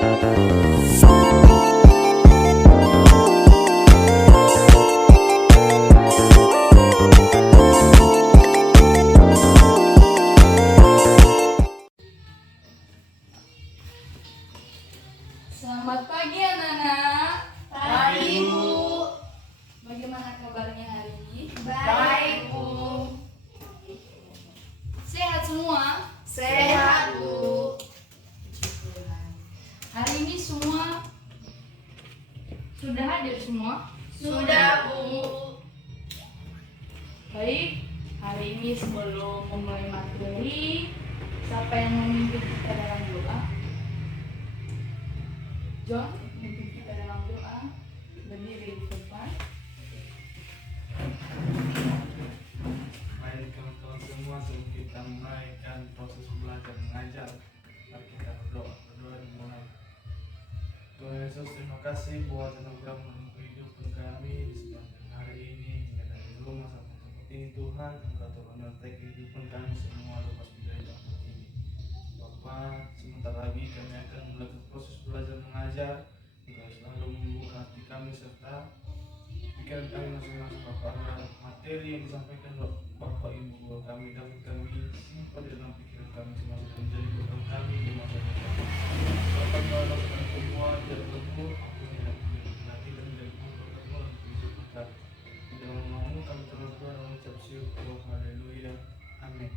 Selamat pagi anak-anak. Pagi, Bu. Bagaimana kabarnya hari ini? Baik, Bu. Sehat semua? Sehat, Bu. Hari ini semua sudah hadir semua? Sudah, Bu. Baik, hari ini sebelum memulai materi, siapa yang memimpin kita dalam doa? John, memimpin kita dalam doa. Berdiri di depan. Baik kawan-kawan semua, sebelum kita menaikkan proses belajar mengajar, mari kita berdoa dimulai. Tuhan Yesus, terima kasih buat anugerah kehidupan kami di sepanjang hari ini hingga dari rumah sampai tempat ini. Tuhan, Engkau telah menyertai kehidupan kami semua lepas dari tempat ini. Bapa, sebentar lagi kami akan melakukan proses belajar mengajar. Engkau selalu membuka hati kami serta pikiran kami masing-masing. Bapa, materi yang disampaikan Bapak Ibu guru kami dapat kami simpan di dalam pikiran kami semasa menjadi bekal kami di masa depan. Bapak menolongkan semua dari ilmu nanti dan dari ilmu kehidupan kami. Di dalam namamu kami terus berdoa dan mengucap syukur. Haleluya. Amin.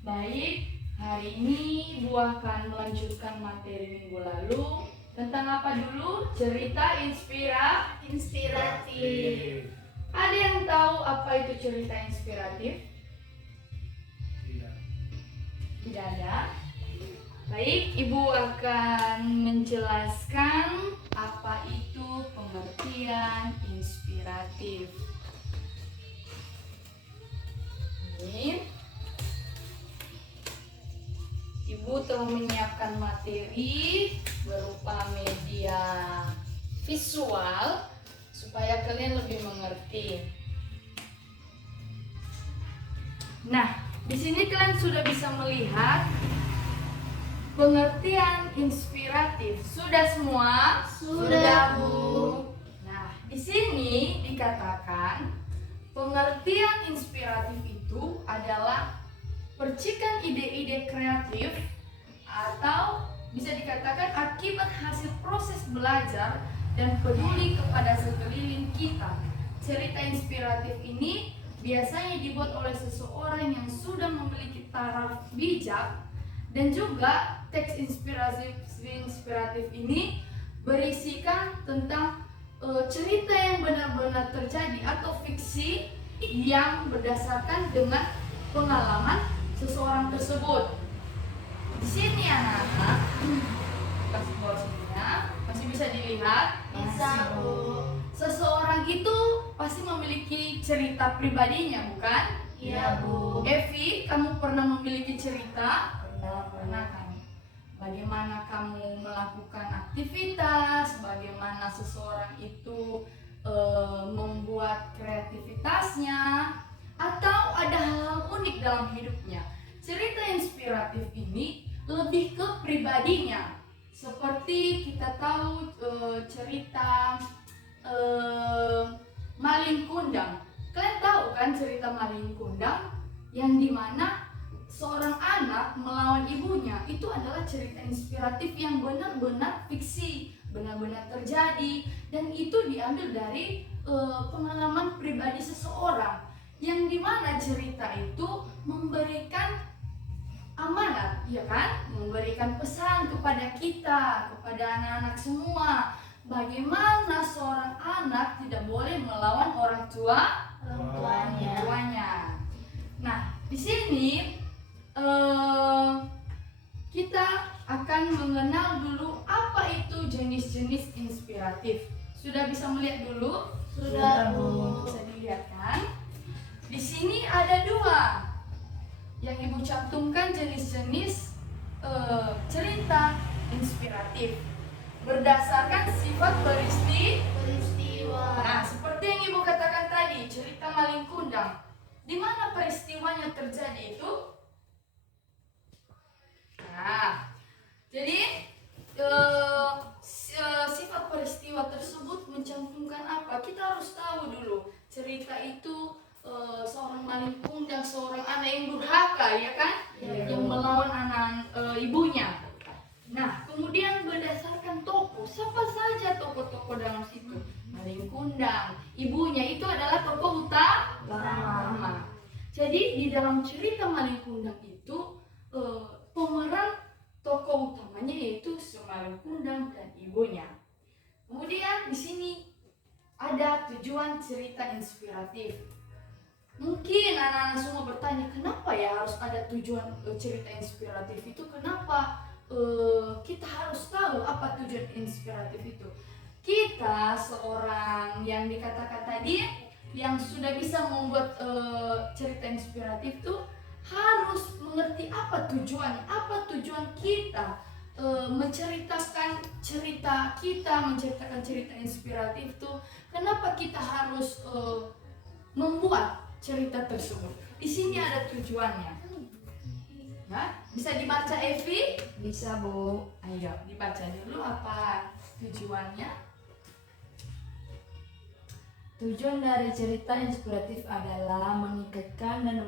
Baik, hari ini Bu akan melanjutkan materi minggu lalu. Tentang apa dulu? Cerita Inspiratif. Ada yang tahu apa itu cerita inspiratif? Tidak. Tidak ada. Baik, Ibu akan menjelaskan apa itu pengertian inspiratif. Ini Ibu telah menyiapkan materi berupa media visual supaya kalian lebih mengerti. Nah, di sini kalian sudah bisa melihat pengertian inspiratif. Sudah semua? Sudah, Bu. Nah, di sini dikatakan pengertian inspiratif itu adalah percikan ide-ide kreatif atau bisa dikatakan akibat hasil proses belajar dan peduli kepada sekeliling kita. Cerita inspiratif ini biasanya dibuat oleh seseorang yang sudah memiliki taraf bijak, dan juga teks inspiratif ini berisikan tentang cerita yang benar-benar terjadi atau fiksi yang berdasarkan dengan pengalaman seseorang tersebut. Di sini anak-anak, kasih bawah sininya, masih bisa dilihat? Bisa, Bu. Seseorang itu pasti memiliki cerita pribadinya, bukan? Iya, Bu. Evi, kamu pernah memiliki cerita? Pernah. Kan? Bagaimana kamu melakukan aktivitas, bagaimana seseorang itu membuat kreativitasnya, atau ada hal-hal unik dalam hidupnya. Cerita inspiratif ini lebih ke pribadinya. Seperti kita tahu cerita Maling Kundang. Kalian tahu kan cerita Maling Kundang yang dimana seorang anak melawan ibunya? Itu adalah cerita inspiratif yang benar-benar fiksi, benar-benar terjadi, dan itu diambil dari pengalaman pribadi seseorang, yang dimana cerita itu memberikan amanat, ya kan? Memberikan pesan kepada kita, kepada anak-anak semua, bagaimana seorang anak tidak boleh melawan orang tuanya. Nah, di sini kita akan mengenal dulu apa itu jenis-jenis inspiratif. Sudah bisa melihat dulu? Sudah, Bu. Bisa dilihat kan? Di sini ada dua yang Ibu cantumkan jenis-jenis cerita inspiratif berdasarkan sifat peristiwa. Nah, seperti yang Ibu katakan tadi, cerita Maling Kundang. Di mana peristiwanya terjadi itu? Nah, yang melawan anak ibunya. Nah, kemudian berdasarkan tokoh, siapa saja tokoh-tokoh dalam situ? Malin Kundang, ibunya itu adalah tokoh utama. Jadi di dalam cerita Malin Kundang itu pemeran tokoh utamanya yaitu Malin Kundang dan ibunya. Kemudian di sini ada tujuan cerita inspiratif. Mungkin anak-anak semua bertanya, kenapa ya harus ada tujuan cerita inspiratif itu? Kenapa kita harus tahu apa tujuan inspiratif itu? Kita seorang yang dikatakan tadi yang sudah bisa membuat cerita inspiratif itu harus mengerti apa tujuannya, apa tujuan kita menceritakan cerita kita, menceritakan cerita inspiratif itu. Kenapa kita harus membuat cerita tersebut? Di sini ada tujuannya. Nah, bisa dibaca Evi? Bisa, Bu. Ayo dibaca dulu apa tujuannya. Tujuan dari cerita inspiratif adalah meningkatkan dan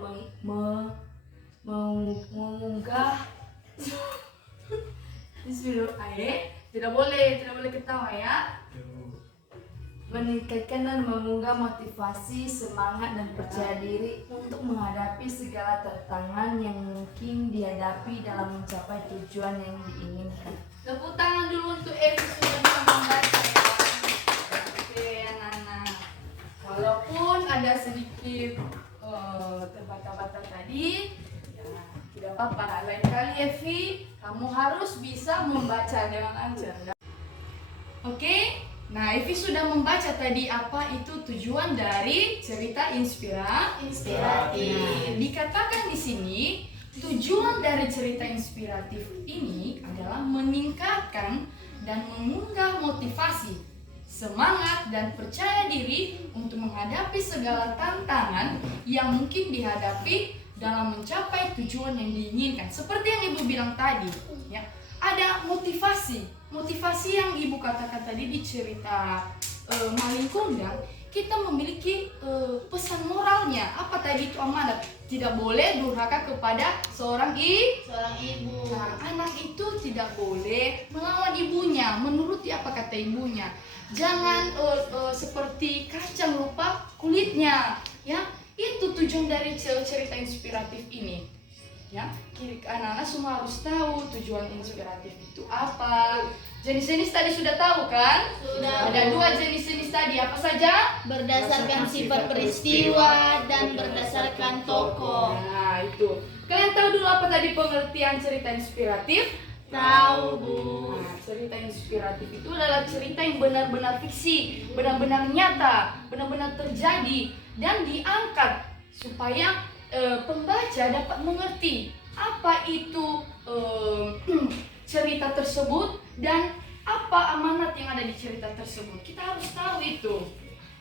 mengunggah Tidak boleh ketawa ya. meningkatkan dan mengunggah motivasi, semangat dan percaya diri untuk menghadapi segala tantangan yang mungkin dihadapi dalam mencapai tujuan yang diinginkan. Tepuk tangan dulu untuk Evi sudah bisa membaca ya. Oke anak-anak, walaupun ada sedikit terbata-bata tadi ya, tidak apa-apa. Lain kali Evi, kamu harus bisa membaca dengan lancar ya. Oke, nah Evi sudah membaca tadi apa itu tujuan dari cerita inspiratif. Nah, dikatakan di sini tujuan dari cerita inspiratif ini adalah meningkatkan dan mengunggah motivasi, semangat dan percaya diri untuk menghadapi segala tantangan yang mungkin dihadapi dalam mencapai tujuan yang diinginkan. Seperti yang Ibu bilang tadi, ya, ada motivasi yang Ibu katakan tadi di cerita Malin Kundang. Kita memiliki pesan moralnya. Apa tadi itu amanat? Tidak boleh durhaka kepada seorang ibu. Nah, anak itu tidak boleh melawan ibunya, menuruti apa kata ibunya. Jangan seperti kacang lupa kulitnya, ya. Itu tujuan dari cerita inspiratif ini. Ya, anak-anak semua harus tahu tujuan inspiratif itu apa. Jenis-jenis tadi sudah tahu kan? Sudah. Ada 2 jenis-jenis tadi, apa saja? Berdasarkan sifat peristiwa dan berdasarkan tokoh. Nah, itu. Kalian tahu dulu apa tadi pengertian cerita inspiratif? Tahu, Bu. Nah, cerita inspiratif itu adalah cerita yang benar-benar fiksi, benar-benar nyata, benar-benar terjadi dan diangkat supaya pembaca dapat mengerti apa itu cerita tersebut dan apa amanat yang ada di cerita tersebut. Kita harus tahu itu.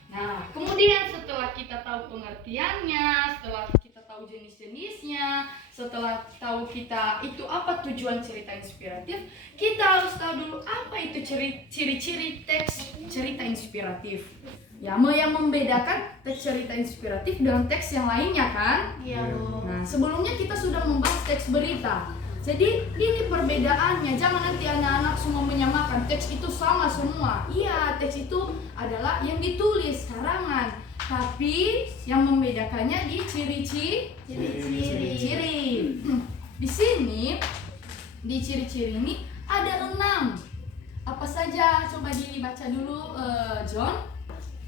Nah, kemudian setelah kita tahu pengertiannya, setelah kita tahu jenis-jenisnya, setelah tahu kita itu apa tujuan cerita inspiratif, kita harus tahu dulu apa itu ciri-ciri teks cerita inspiratif. Ya, yang membedakan teks cerita inspiratif dengan teks yang lainnya kan? Iya, Bu. Nah, sebelumnya kita sudah membahas teks berita. Jadi ini perbedaannya, jangan nanti anak-anak semua menyamakan teks itu sama semua. Iya, teks itu adalah yang ditulis karangan, tapi yang membedakannya di ciri-ciri. Di sini di ciri-ciri ini ada 6. Apa saja? Coba dibaca dulu, John.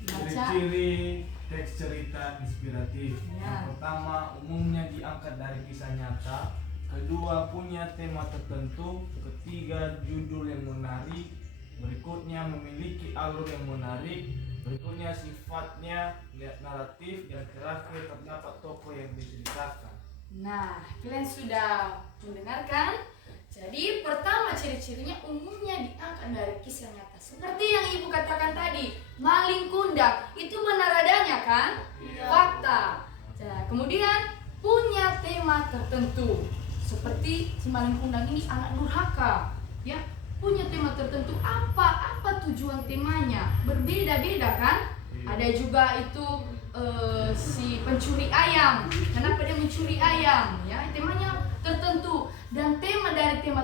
Baca. Ciri-ciri teks cerita inspiratif. Ya. Yang pertama, umumnya diangkat dari kisah nyata. Kedua, punya tema tertentu. Ketiga, judul yang menarik. Berikutnya, memiliki alur yang menarik. Berikutnya, sifatnya naratif. Dan terakhir, terdapat tokoh yang diceritakan. Nah, kalian sudah mendengarkan? Jadi pertama ciri-cirinya umumnya diangkat dari kisah nyata. Seperti yang Ibu katakan tadi, Malin Kundang itu benar adanya kan? Iya. Fakta. Nah, kemudian punya tema tertentu. Seperti si Malin Kundang ini anak durhaka, ya, punya tema tertentu. Apa tujuan temanya? Berbeda-beda kan? Ada juga itu si pencuri ayam. Kenapa dia mencuri ayam? Ya, temanya tertentu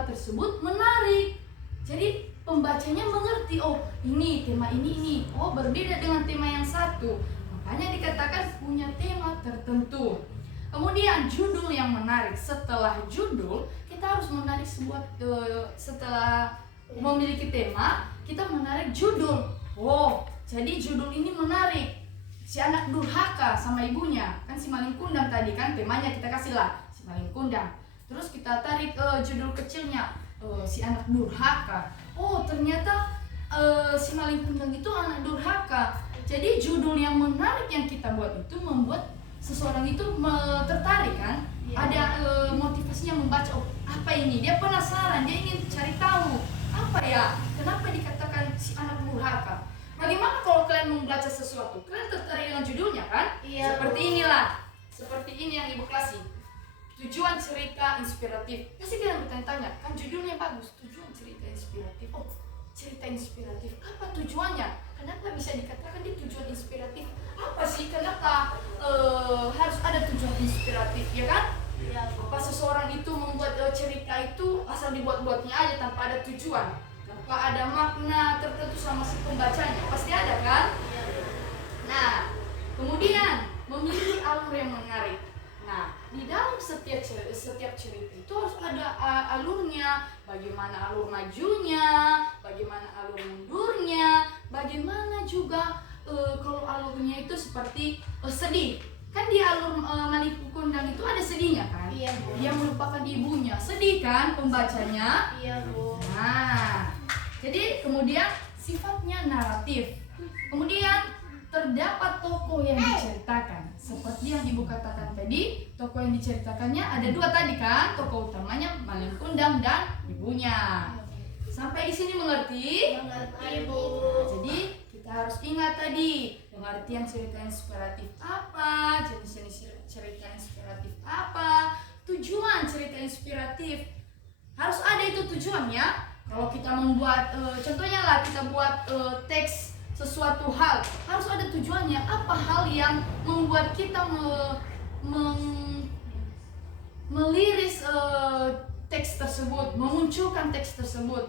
tema tersebut menarik. Jadi pembacanya mengerti, oh ini tema ini, oh berbeda dengan tema yang satu. Makanya dikatakan punya tema tertentu. Kemudian judul yang menarik. Setelah judul, kita harus menarik sebuah setelah memiliki tema, kita menarik judul. Oh, jadi judul ini menarik. Si anak durhaka sama ibunya, kan si maling kundang tadi kan temanya kita kasih lah si maling kundang. Terus kita tarik judul kecilnya, si anak durhaka. Oh, ternyata si maling kundang itu anak durhaka. Jadi judul yang menarik yang kita buat itu membuat seseorang itu tertarik kan, ada motivasinya membaca, oh apa ini, dia penasaran, dia ingin cari tahu apa ya, kenapa dikatakan si anak durhaka. Bagaimana kalau kalian membaca sesuatu, kalian tertarik dengan judulnya kan? Iya. Seperti inilah, seperti ini yang ibu kasih, tujuan cerita inspiratif. Pasti kalian bertanya-tanya, kan judulnya bagus, tujuan cerita inspiratif. Oh, cerita inspiratif, apa tujuannya? Kenapa bisa dikatakan dia tujuan inspiratif? Apa sih, kenapa harus ada tujuan inspiratif, ya kan? Apa seseorang itu membuat cerita itu asal dibuat-buatnya aja tanpa ada tujuan, tanpa ada makna tertentu sama si pembacanya, pasti ada kan? Nah, kemudian memiliki alur yang menarik. Nah, di dalam setiap cerita itu harus ada alurnya, bagaimana alur majunya, bagaimana alur mundurnya, bagaimana juga kalau alurnya itu seperti sedih. Kan di alur maling kundang itu ada sedihnya kan? Iya, Bu. Dia melupakan ibunya, sedih kan pembacanya? Iya, Bu. Nah, jadi kemudian sifatnya naratif. Kemudian terdapat tokoh yang diceritakan. Seperti yang ibu katakan tadi, tokoh yang diceritakannya ada dua tadi kan? Tokoh utamanya maling kundang dan ibunya. Sampai di sini mengerti? Mengerti, Bu. Jadi kita harus ingat tadi pengertian cerita inspiratif apa, jenis-jenis cerita inspiratif apa, tujuan cerita inspiratif. Harus ada itu tujuannya. Kalau kita membuat, contohnya lah kita buat teks sesuatu hal, harus ada tujuannya. Apa hal yang membuat kita meliris teks tersebut, memunculkan teks tersebut.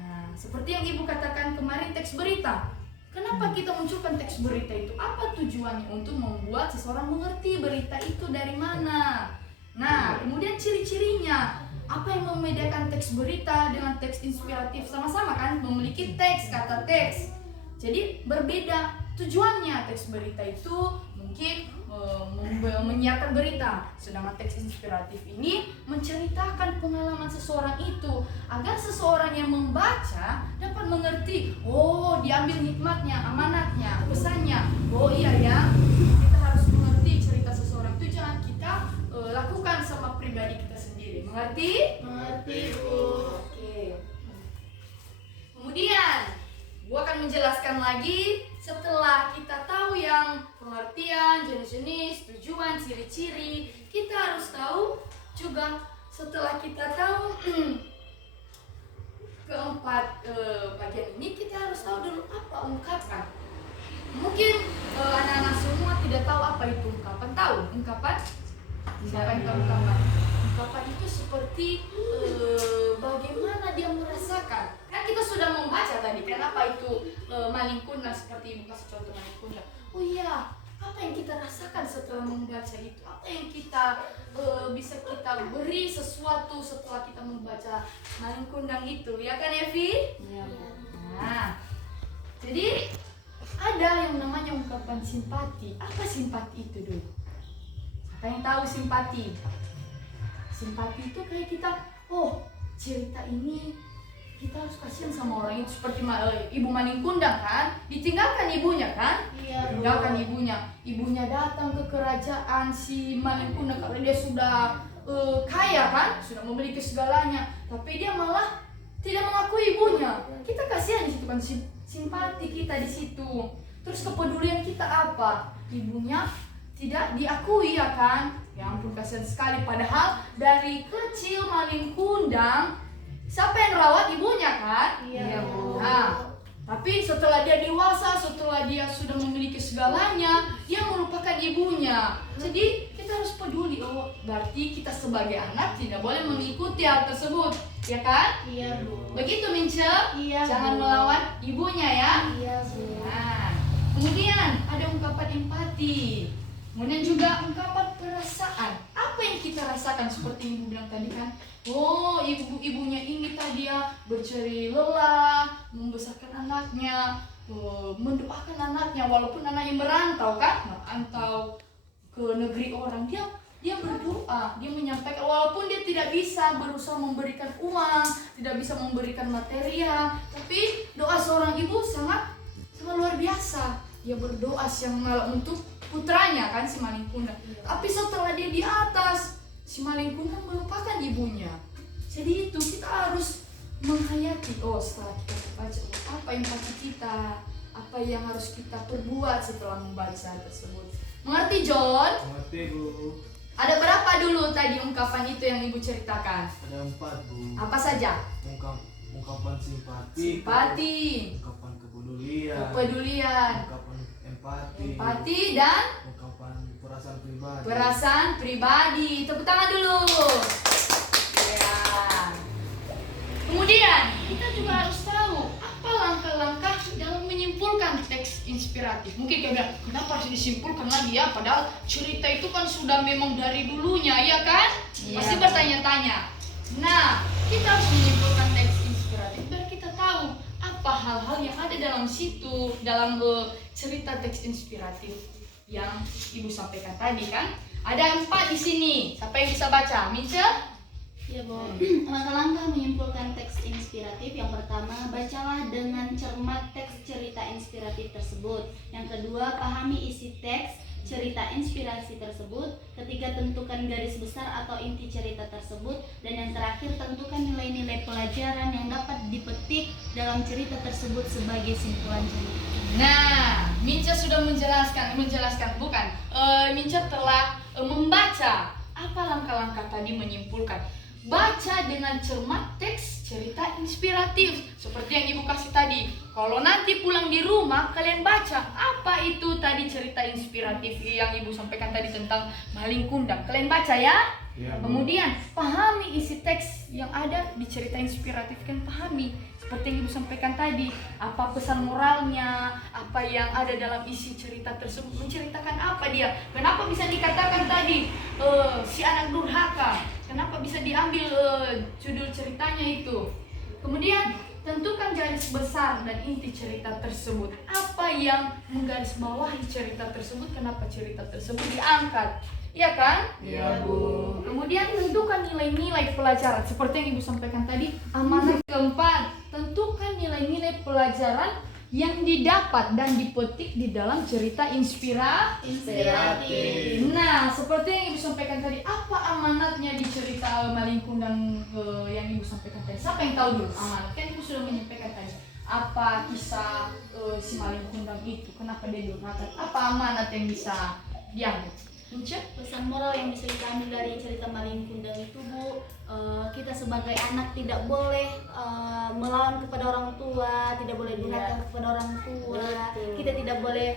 Nah, seperti yang ibu katakan kemarin, teks berita. Kenapa kita munculkan teks berita itu? Apa tujuannya? Untuk membuat seseorang mengerti berita itu dari mana. Nah, kemudian ciri-cirinya. Apa yang membedakan teks berita dengan teks inspiratif? Sama-sama kan memiliki teks, kata teks. Jadi berbeda tujuannya. Teks berita itu mungkin menyiarkan berita, sedangkan teks inspiratif ini menceritakan pengalaman seseorang itu agar seseorang yang membaca dapat mengerti, oh diambil hikmatnya, amanatnya, pesannya. Oh iya ya, kita harus mengerti cerita seseorang itu, jangan kita lakukan sama pribadi kita sendiri. Mengerti? Mengerti, Bu. Oke. Kemudian gue akan menjelaskan lagi setelah kita tahu yang pengertian, jenis-jenis, tujuan, ciri-ciri. Kita harus tahu juga setelah kita tahu keempat bagian ini, kita harus tahu dulu apa ungkapan. Mungkin anak-anak semua tidak tahu apa itu ungkapan. Tahu ungkapan? Siapa yang tahu ungkapan? Ungkapan itu seperti bagaimana dia merasakan. Kan kita sudah membaca tadi, kenapa itu maling kundang, seperti ibu kasih contoh maling kundang. Oh iya, apa yang kita rasakan setelah membaca itu? Apa yang kita bisa kita beri sesuatu setelah kita membaca maling kundang itu, ya kan Evi? Iya. Nah, jadi ada yang namanya ungkapan simpati. Apa simpati itu dulu? Siapa yang tahu simpati? Simpati itu kayak kita, oh cerita ini kita harus kasihan sama orang itu, seperti ibu maling kundang kan, ditinggalkan ibunya kan, Iya, Bu. tinggalkan ibunya datang ke kerajaan si maling kundang karena dia sudah kaya kan, sudah memiliki segalanya, tapi dia malah tidak mengakui ibunya. Kita kasihan di situ kan, simpati kita di situ. Terus kepedulian kita apa? Ibunya tidak diakui ya kan? Ya ampun, kasihan sekali. Padahal dari kecil maling kundang, siapa yang rawat? Ibunya kan? Iya, Bu. Nah, tapi setelah dia dewasa, setelah dia sudah memiliki segalanya, dia melupakan ibunya. Jadi kita harus peduli. Oh, berarti kita sebagai anak tidak boleh mengikuti hal tersebut. ya kan? Iya, Bu. Begitu Mince, Iya, jangan Bu. melawan ibunya ya. Iya, Bu. Nah, kemudian ada ungkapan empati, kemudian juga ungkapan perasaan. Apa yang kita rasakan seperti ibu bilang tadi kan? Oh, ibunya ini tadi ya berceri lelah, membesarkan anaknya, mendoakan anaknya walaupun anaknya merantau kan, merantau ke negeri orang, dia berdoa, dia menyampaikan walaupun dia tidak bisa berusaha memberikan uang, tidak bisa memberikan material, tapi doa seorang ibu sangat luar biasa. Dia berdoa siang malam untuk putranya kan, si Malingkundang. Tapi setelah dia di atas, si Malingkundang melupakan ibunya. Jadi itu kita harus menghayati, setelah kita membaca apa empati kita, apa yang harus kita perbuat setelah membaca tersebut. Mengerti John? Mengerti Bu. Ada berapa dulu tadi ungkapan itu yang ibu ceritakan? Ada 4 Bu. Apa saja? Ungkapan simpati, ungkapan kepedulian, ungkapan empati, dan ungkapan perasaan pribadi. perasaan pribadi. Tepuk tangan dulu. Ya. Kemudian kita juga harus tahu apa langkah-langkah dalam menyimpulkan teks inspiratif. Mungkin kayak bilang, kenapa harus disimpulkan lagi ya? Padahal cerita itu kan sudah memang dari dulunya, ya kan? Iya. Pasti bertanya-tanya. Nah, kita harus menyimpulkan teks inspiratif biar kita tahu apa hal-hal yang ada dalam situ, dalam cerita teks inspiratif yang ibu sampaikan tadi kan. Ada 4 di sini. Siapa yang bisa baca? Mince? Ya, Bu. Langkah-langkah menyimpulkan teks inspiratif. Yang pertama, bacalah dengan cermat teks cerita inspiratif tersebut. Yang kedua, pahami isi teks cerita inspirasi tersebut. Ketiga, tentukan garis besar atau inti cerita tersebut. Dan yang terakhir, tentukan nilai-nilai pelajaran yang dapat dipetik dalam cerita tersebut sebagai simpulan cerita. Nah, Mince sudah menjelaskan bukan? Mince telah membaca apa langkah-langkah tadi menyimpulkan. Baca dengan cermat teks cerita inspiratif seperti yang ibu kasih tadi. Kalau nanti pulang di rumah kalian baca apa itu tadi cerita inspiratif yang ibu sampaikan tadi tentang Malingkundang. Kalian baca ya. Iya, Bu. Kemudian pahami isi teks yang ada di cerita inspiratif, kan pahami seperti yang ibu sampaikan tadi, apa pesan moralnya, apa yang ada dalam isi cerita tersebut, menceritakan apa dia, kenapa bisa dikatakan tadi si anak durhaka, kenapa bisa diambil judul ceritanya itu. Kemudian tentukan garis besar dan inti cerita tersebut, apa yang menggarisbawahi cerita tersebut, kenapa cerita tersebut diangkat. Iya kan? Iya, Bu. Kemudian tentukan nilai-nilai pelajaran seperti yang ibu sampaikan tadi. Amanah keempat, tentukan nilai-nilai pelajaran yang didapat dan dipetik di dalam cerita Inspiratif. Nah, seperti yang ibu sampaikan tadi, apa amanatnya di cerita Malingkundang yang ibu sampaikan tadi? Siapa yang tahu dulu amanat? Kan ibu sudah menyampaikan tadi. Apa kisah si Malingkundang itu? Kenapa dia durhaka? Apa amanat yang bisa diambil? Mince? Pesan moral yang bisa kita ambil dari cerita Malingkundang itu, Bu, kita sebagai anak tidak boleh melawan kepada orang tua, tidak boleh durhaka kepada orang tua. Betul. Kita tidak boleh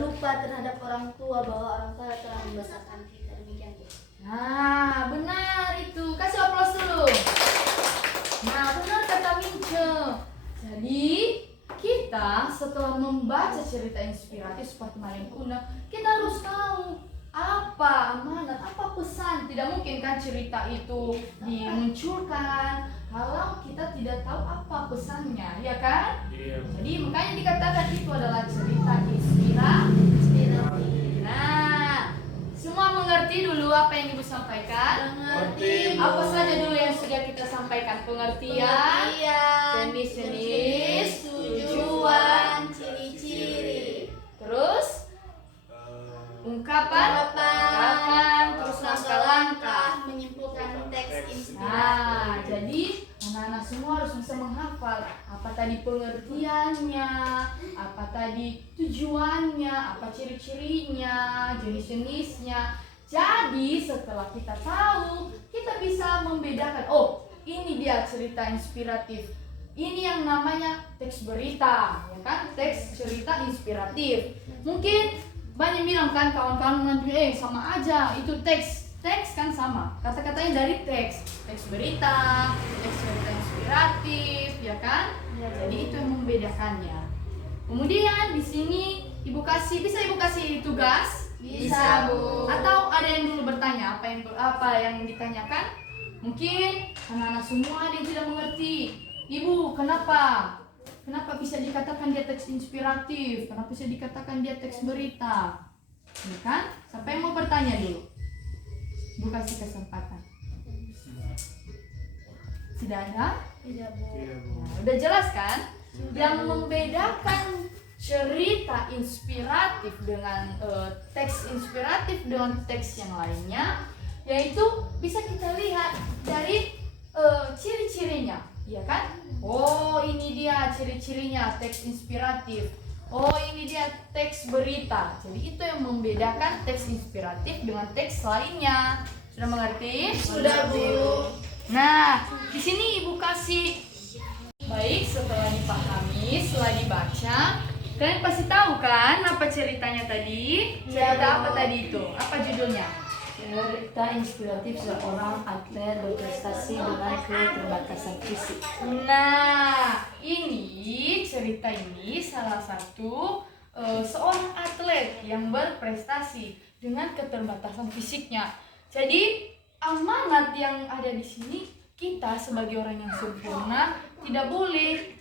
lupa terhadap orang tua bahwa orang tua telah membesarkan kita. Demikian, Bu. Nah, benar itu. Kasih aplaus dulu. Nah, benar kata Mince. Jadi, kita setelah membaca cerita inspiratif seperti Malingkundang, kita harus tahu apa amanat, apa pesan. Tidak mungkin kan cerita itu dimunculkan kalau kita tidak tahu apa pesannya, ya kan? Iya. Jadi makanya dikatakan itu adalah cerita inspiratif. Nah, semua mengerti dulu apa yang ibu sampaikan? Mengerti. Apa saja dulu yang sudah kita sampaikan? Pengertian, jenis-jenis, tujuan, ciri-ciri, terus ungkapan, terus langkah-langkah. menyimpulkan teks inspiratif. Nah, jadi anak-anak semua harus bisa menghafal apa tadi pengertiannya, apa tadi tujuannya, apa ciri-cirinya, jenis-jenisnya. Jadi setelah kita tahu, kita bisa membedakan, oh ini dia cerita inspiratif. Ini yang namanya teks berita, ya kan? Teks cerita inspiratif. Mungkin banyak bilang kan kawan-kawan nanti, sama aja itu teks teks kan sama, kata-katanya dari teks berita, teks cerita inspiratif, ya kan? Jadi itu yang membedakannya. Kemudian di sini bisa ibu kasih tugas? Bisa, Bu. Atau ada yang dulu bertanya apa yang ditanyakan? Mungkin anak-anak semua ada yang tidak mengerti. Ibu, kenapa bisa dikatakan dia teks inspiratif? Kenapa bisa dikatakan dia teks berita? Ya kan? Siapa yang mau bertanya dulu? Ibu kasih kesempatan. Tidak ada? Tidak, Bu. Iya, Bu. Nah, udah jelas kan? Yang membedakan cerita inspiratif dengan teks inspiratif dengan teks yang lainnya, yaitu bisa kita lihat dari ciri-cirinya, ya kan? Oh, ini dia ciri-cirinya teks inspiratif. Oh, ini dia teks berita. Jadi itu yang membedakan teks inspiratif dengan teks lainnya. Sudah mengerti? Sudah, Bu. Nah, di sini ibu kasih. Baik, setelah dipahami, setelah dibaca, kalian pasti tahu kan apa ceritanya tadi? Cerita apa tadi itu? Apa judulnya? Cerita inspiratif seorang atlet berprestasi dengan keterbatasan fisik. Nah, ini cerita ini salah satu seorang atlet yang berprestasi dengan keterbatasan fisiknya. Jadi amanat yang ada di sini, kita sebagai orang yang sempurna tidak boleh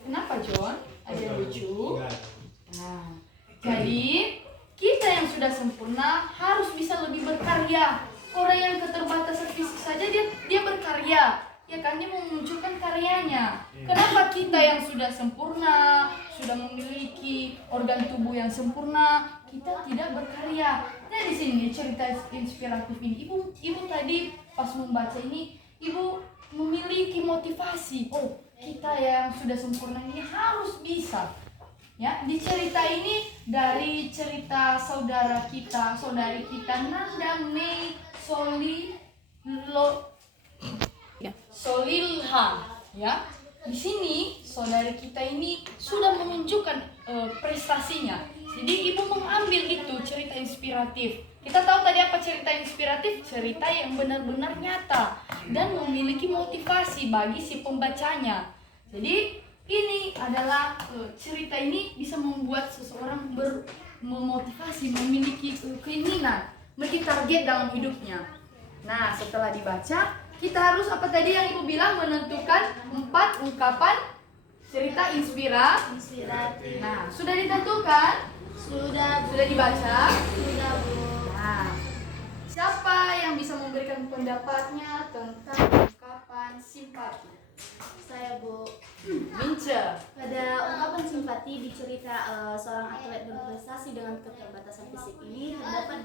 kenapa John? Ada yang lucu? Nah, jadi kita yang sudah sempurna harus bisa lebih berkarya. Orang yang keterbatasan fisik saja dia berkarya, ya kan, dia memunculkan karyanya. Kenapa kita yang sudah sempurna, sudah memiliki organ tubuh yang sempurna, kita tidak berkarya? Nah, di sini cerita inspiratif ini, ibu tadi pas membaca ini, ibu memiliki motivasi. Oh, kita yang sudah sempurna ini harus bisa. Ya, di cerita ini dari cerita saudari kita Nanda Mei Solilha, ya. Di sini saudari kita ini sudah menunjukkan prestasinya. Jadi ibu mengambil itu cerita inspiratif. Kita tahu tadi apa cerita inspiratif? Cerita yang benar-benar nyata dan memiliki motivasi bagi si pembacanya. Jadi ini adalah cerita ini bisa membuat seseorang memotivasi, memiliki keinginan, memiliki target dalam hidupnya. Nah, setelah dibaca, kita harus apa tadi yang ibu bilang, menentukan 4 ungkapan cerita inspiratif. Nah, sudah ditentukan? Sudah, Bu. Sudah dibaca? Sudah, Bu. Nah, siapa yang bisa memberikan pendapatnya tentang ungkapan simpati? Saya, Bu. Mince. Pada ungkapan simpati di cerita seorang atlet berprestasi dengan keterbatasan fisik ini terdapat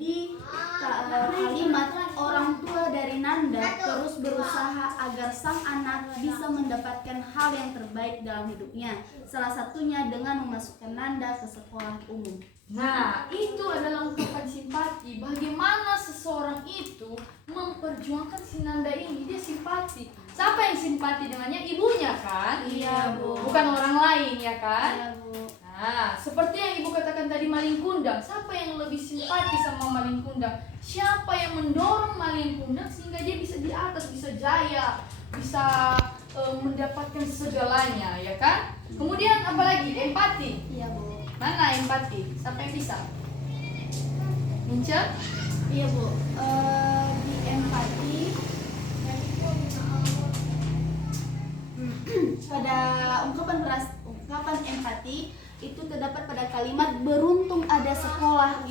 di kalimat orang tua dari Nanda terus berusaha agar sang anak bisa mendapatkan hal yang terbaik dalam hidupnya. Salah satunya dengan memasukkan Nanda ke sekolah umum. Nah, itu adalah ungkapan simpati. Bagaimana seseorang itu memperjuangkan si Nanda ini, dia simpati. Siapa yang simpati dengannya? Ibunya kan? Iya, Bu. Bukan orang lain, ya kan? Iya, Bu. Nah, seperti yang ibu katakan tadi, maling kundang. Siapa yang lebih simpati sama maling kundang? Siapa yang mendorong maling kundang sehingga dia bisa di atas, bisa jaya, bisa mendapatkan segalanya, ya kan? Kemudian apalagi? Empati. Iya, Bu. Mana empati? Siapa yang bisa? Mince? Iya, Bu. Di empati pada ungkapan empati itu terdapat pada kalimat beruntung ada sekolah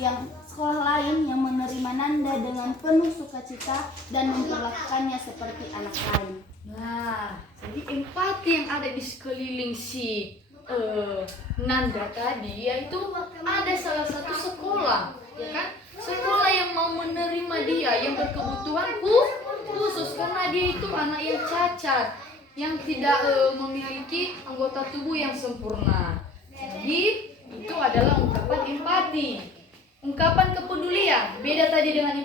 lain yang menerima Nanda dengan penuh sukacita dan memperlakukannya seperti anak lain. Nah, jadi empati yang ada di sekeliling si Nanda tadi, yaitu ada salah satu sekolah, ya kan? Sekolah yang mau menerima dia, yang berkebutuhan khusus karena dia itu anak yang cacat, yang tidak memiliki anggota tubuh yang sempurna. Jadi itu adalah ungkapan empati. Ungkapan kepedulian beda tadi dengan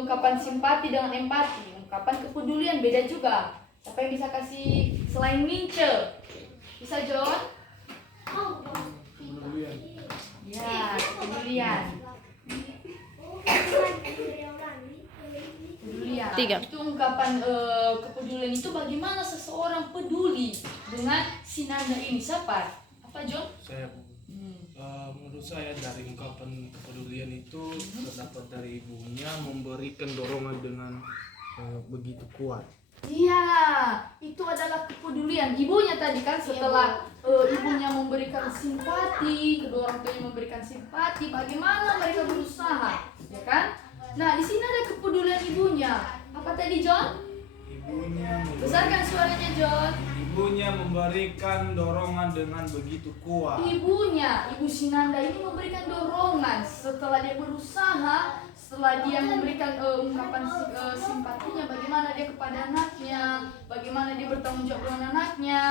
ungkapan simpati dengan empati. Ungkapan kepedulian beda juga. Siapa yang bisa kasih selain Mince? Bisa John? Kemudian Ya, kepedulian. Kepedulian. Tiga. Itu ungkapan kepedulian itu bagaimana seseorang peduli dengan si Nanda ini. Siapa? Apa John? Saya menurut saya dari ungkapan kepedulian itu terdapat dari ibunya memberikan dorongan dengan begitu kuat. Iya, itu adalah kepedulian. Ibunya tadi kan setelah ibunya memberikan simpati, kedua orang tuanya memberikan simpati, bagaimana mereka berusaha, ya kan? Nah, di sini ada kepedulian ibunya. Apa tadi, John? Besarkan suaranya, John. Ibunya memberikan dorongan dengan begitu kuat. Ibunya, Ibu Sinanda ini memberikan dorongan setelah dia berusaha, setelah dia memberikan ungkapan simpatinya, bagaimana dia kepada anaknya, bagaimana dia bertanggung jawab dengan anaknya.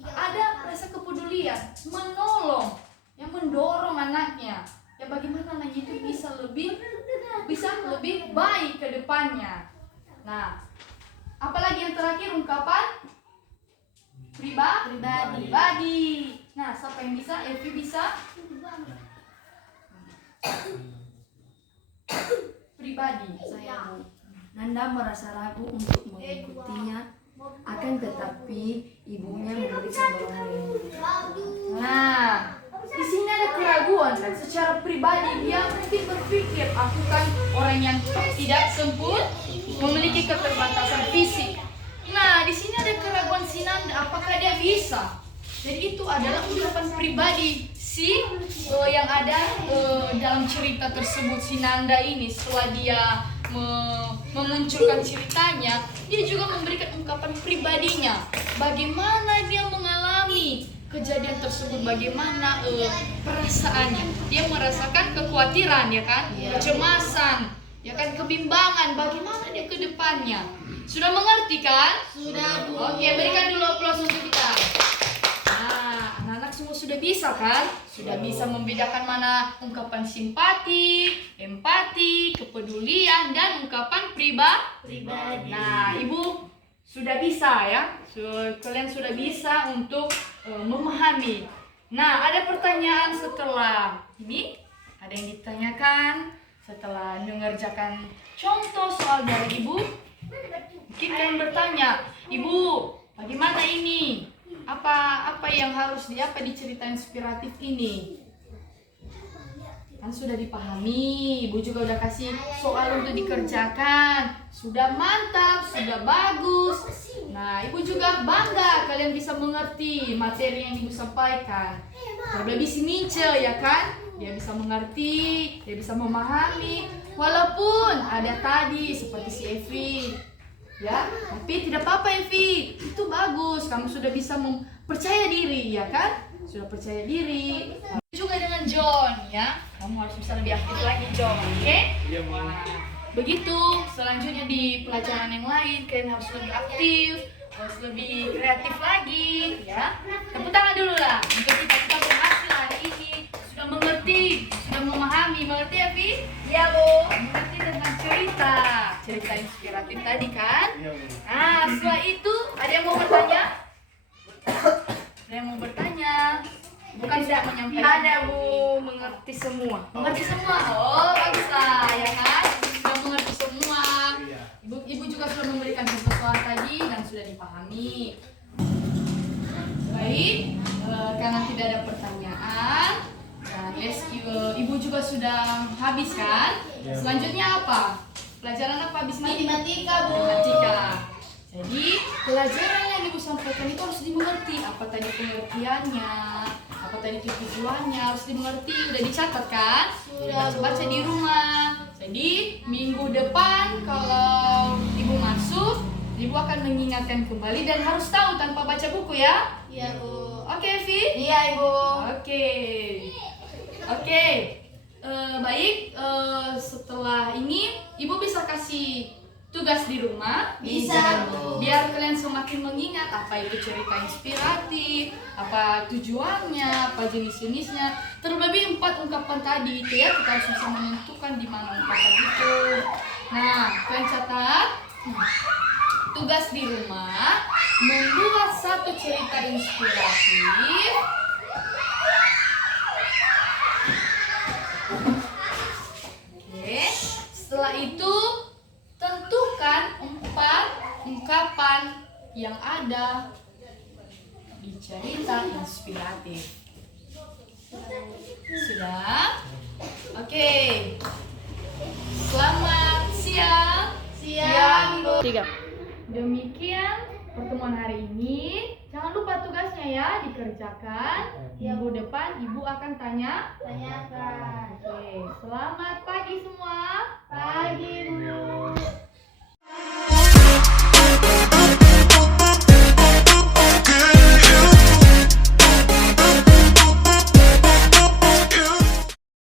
Ada rasa kepedulian, menolong, yang mendorong anaknya. Ya bagaimana anaknya itu bisa lebih baik ke depannya. Nah, apalagi yang terakhir ungkapan pribadi. Nah, siapa yang bisa? Evi bisa? Pribadi. Saya Bu. Nanda merasa ragu untuk mengikutinya, akan tetapi ibunya memberikan dorongan yang Nah, di sini ada keraguan kan. Secara pribadi dia mungkin berpikir aku kan orang yang tidak sempurna, memiliki keterbatasan fisik. Nah, di sini ada keraguan Sinanda, apakah dia bisa? Jadi itu adalah ungkapan pribadi yang ada dalam cerita tersebut. Sinanda ini setelah dia memunculkan ceritanya, dia juga memberikan ungkapan pribadinya. Bagaimana dia mengalami kejadian tersebut, bagaimana perasaannya. Dia merasakan kekhawatiran, ya kan? Kecemasan, ya kan, kebimbangan, bagaimana dia ke depannya. Sudah mengerti kan? Sudah, Bu. Oke, berikan dulu aplaus untuk kita. Nah, anak-anak semua sudah bisa kan? Sudah bisa membedakan mana ungkapan simpati, empati, kepedulian, dan ungkapan pribadi. Nah, Ibu sudah bisa ya? Kalian sudah bisa untuk memahami. Nah, ada pertanyaan setelah ini? Ada yang ditanyakan setelah mengerjakan contoh soal dari Ibu? Mungkin kalian bertanya, Ibu, bagaimana ini? Apa yang harus di cerita inspiratif ini? Kan sudah dipahami, Ibu juga udah kasih soal untuk dikerjakan. Sudah mantap, sudah bagus. Nah, Ibu juga bangga kalian bisa mengerti materi yang Ibu sampaikan. Lebih sinice, ya kan? Dia bisa mengerti, dia bisa memahami. Walaupun ada tadi seperti si Evi, ya, tapi tidak apa-apa Evi, itu bagus. Kamu sudah bisa percaya diri, ya kan? Sudah percaya diri. Juga dengan John, ya, kamu harus bisa lebih aktif lagi John, oke? Iya, Mama. Begitu. Selanjutnya di pelajaran yang lain kalian harus lebih aktif, harus lebih kreatif lagi, ya. Tepuk tangan dulu lah untuk kita berhasil hari ini. Sudah mengerti, sudah memahami, mengerti ya Vi? Iya Bu. Mengerti dengan cerita inspiratif tadi kan? Iya, Bu. Nah, setelah itu ada yang mau bertanya? Ada yang mau bertanya? Bukan tidak menyampaikan. Ada Bu, mengerti semua. Mengerti semua. Oh, bagus lah, ya kan? Sudah mengerti semua. Iya. Ibu juga sudah memberikan contoh soal tadi dan sudah dipahami. Baik, karena tidak ada pertanyaan dan Ibu juga sudah habis kan? Iya. Selanjutnya apa? Pelajaran apa habis ini? Matematika, Bu. Matematika. Jadi pelajaran yang Ibu sampaikan itu harus dimengerti. Apa tadi pengertiannya? Apa tadi tujuannya? Harus dimengerti. Udah dicatat kan? Sudah, Bu. Baca di rumah. Jadi minggu depan kalau Ibu masuk, Ibu akan mengingatkan kembali dan harus tahu tanpa baca buku ya. Iya, Bu. Oke, Vi? Iya Ibu. Oke. Oke. Baik, setelah ini Ibu bisa kasih tugas di rumah. Bisa, Bu. Biar kalian semakin mengingat apa itu cerita inspiratif, apa tujuannya, apa jenis-jenisnya. Terlebih 4 ungkapan tadi itu ya, kita harus bisa menentukan di mana ungkapan itu. Nah, kalian catat. Tugas di rumah, membuat satu cerita inspiratif Oke. itu tentukan 4 ungkapan yang ada di cerita inspiratif. Sudah? Oke. Selamat siang. Siang, Bu. Demikian pertemuan hari ini. Jangan lupa tugasnya ya dikerjakan. Minggu depan Ibu akan tanyakan. Tanyakan. Oke, selamat pagi semua. Pagi, Bu.